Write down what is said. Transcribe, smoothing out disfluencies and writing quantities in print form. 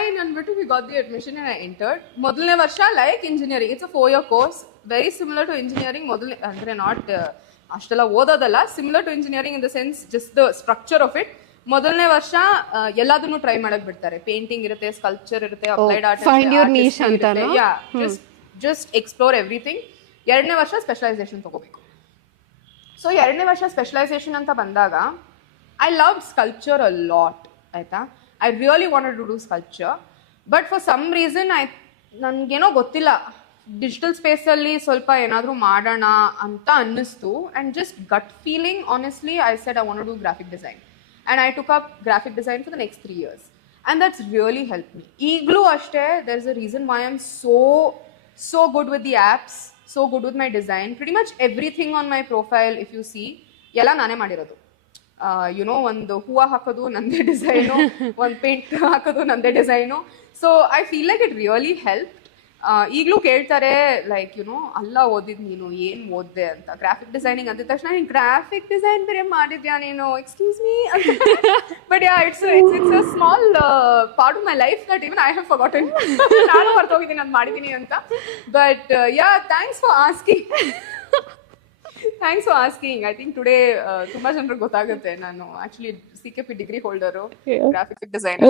fine ಅಂದ್ಬಿಟ್ಟು we got the admission and I entered. ಮೊದಲನೇ ವರ್ಷ like engineering, it's a 4-year course, very similar to engineering. ಮೊದಲನೇ ಅಂದ್ರೆ not ಅಷ್ಟೆಲ್ಲ ಓದೋದಲ್ಲ, similar to engineering in the sense just the structure of it. ಮೊದಲನೇ ವರ್ಷ ಎಲ್ಲದನ್ನು try ಮಾಡಕ್ ಬಿಡ್ತಾರೆ. ಪೇಂಟಿಂಗ್ ಇರುತ್ತೆ, ಸ್ಕಲ್ಪ್ಚರ್ ಇರುತ್ತೆ, applied art, find your niche ಅಂತ. Just explore everything. ಎರಡನೇ ವರ್ಷ ಸ್ಪೆಷಲೈಸೇಷನ್ ತಗೋಬೇಕು. ಸೊ ಎರಡನೇ ವರ್ಷ ಸ್ಪೆಷಲೈಸೇಷನ್ ಅಂತ ಬಂದಾಗ I love sculpture a lot. ಆಯ್ತಾ, I really wanted to do sculpture, but for some reason ನನಗೇನೋ ಗೊತ್ತಿಲ್ಲ, ಡಿಜಿಟಲ್ ಸ್ಪೇಸಲ್ಲಿ ಸ್ವಲ್ಪ ಏನಾದರೂ ಮಾಡೋಣ ಅಂತ ಅನ್ನಿಸ್ತು. And just gut feeling, honestly I said I want to do graphic design. And I took up graphic design for the next 3 years. And that's really helped me. Iglu ashte, there's a reason why I'm so good with the apps, so good with my design. Pretty much everything on my profile, if you see, yella nane ಮಾಡಿರೋದು. You know, ಒಂದು ಹೂವ ಹಾಕೋದು ನಂದೇ design, ಒಂದು paint ಹಾಕೋದು ನಂದೇ design. So I feel like it really help. ಈಗಲೂ ಕೇಳ್ತಾರೆ ಲೈಕ್ ಯುನೋ, ಅಲ್ಲ ಓದಿದ್ ನೀನು, ಏನು ಓದ್ದೆ ಅಂತ. ಗ್ರಾಫಿಕ್ ಡಿಸೈನಿಂಗ್ ಅಂದಿದ ತಕ್ಷಣ ನೀನು ಗ್ರಾಫಿಕ್ ಡಿಸೈನ್ ಬೇರೆ ಮಾಡಿದ್ಯಾ ನೀನು, ಎಕ್ಸ್ಕ್ಯೂಸ್ ಮೀ ಅಂತ. But yeah, it's a small part of my life that even I have forgotten. ನಾನು ಮರ್ತೋಗಿದ್ದೀನಿ ಅದು ಮಾಡಿದ್ದೀನಿ ಅಂತ. But yeah, thanks for asking. Thanks for asking. I think today ತುಂಬಾ ಜನರಿಗೆ ಗೊತ್ತಾಗುತ್ತೆ ನಾನು actually CKP degree holder, graphic designer.